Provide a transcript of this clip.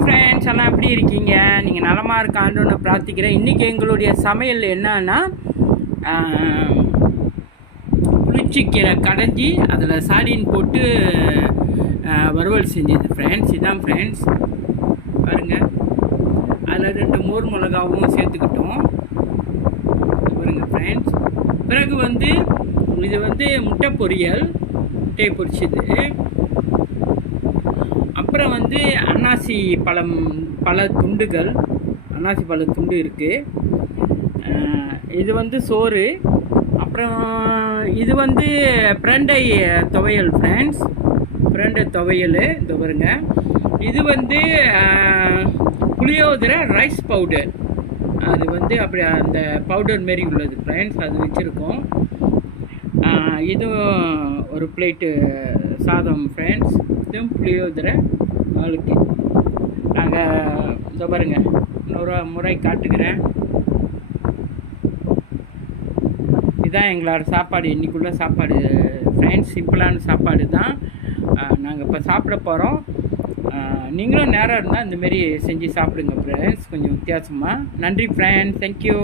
Hi friends, எல்லாம் எப்படி இருக்கீங்க? நீங்கள் நலமாக இருக்கான்னு பிரார்த்திக்கிறேன். இன்றைக்கி எங்களுடைய சமையல் என்னன்னா, புளிச்சிக்கீரை கடைஞ்சி அதில் சாடின் போட்டு வறுவல் செஞ்சது ஃப்ரெண்ட்ஸ். இதுதான் ஃப்ரெண்ட்ஸ், பாருங்கள். அதில் 2 மோர் மிளகாவும் சேர்த்துக்கிட்டோம் பாருங்கள் ஃப்ரெண்ட்ஸ். பிறகு இது முட்டை பொரியல், முட்டையை பொரிச்சது. அப்புறம் அன்னாசி பழ துண்டுகள், அன்னாசி பழ துண்டு இருக்குது. இது சோறு. அப்புறம் இது பிரண்டை துவையல் ஃப்ரெண்ட்ஸ், பிரண்டை துவையல். இந்த பாருங்க. இது புளியோதரை ரைஸ் பவுடர். அது அப்படி அந்த பவுடர் மாரி உள்ளது ஃப்ரெண்ட்ஸ், அது வச்சுருக்கோம். இதுவும் ஒரு பிளேட்டு சாதம் ஃப்ரெண்ட்ஸ். இதுவும் புளியோதரை நாளைக்கு. நாங்கள் இந்த பாருங்க, இன்னொரு முறை காட்டுக்கிறேன். இதுதான் எங்களோட சாப்பாடு, இன்றைக்குள்ள சாப்பாடு ஃப்ரெண்ட்ஸ். சிம்பிளான சாப்பாடு தான் நாங்கள் இப்போ சாப்பிட போகிறோம். நீங்களும் நேரம் இருந்தால் இந்தமாரி செஞ்சு சாப்பிடுங்க ஃப்ரெண்ட்ஸ், கொஞ்சம் வித்தியாசமாக. நன்றி ஃப்ரெண்ட்ஸ், தேங்க்யூ.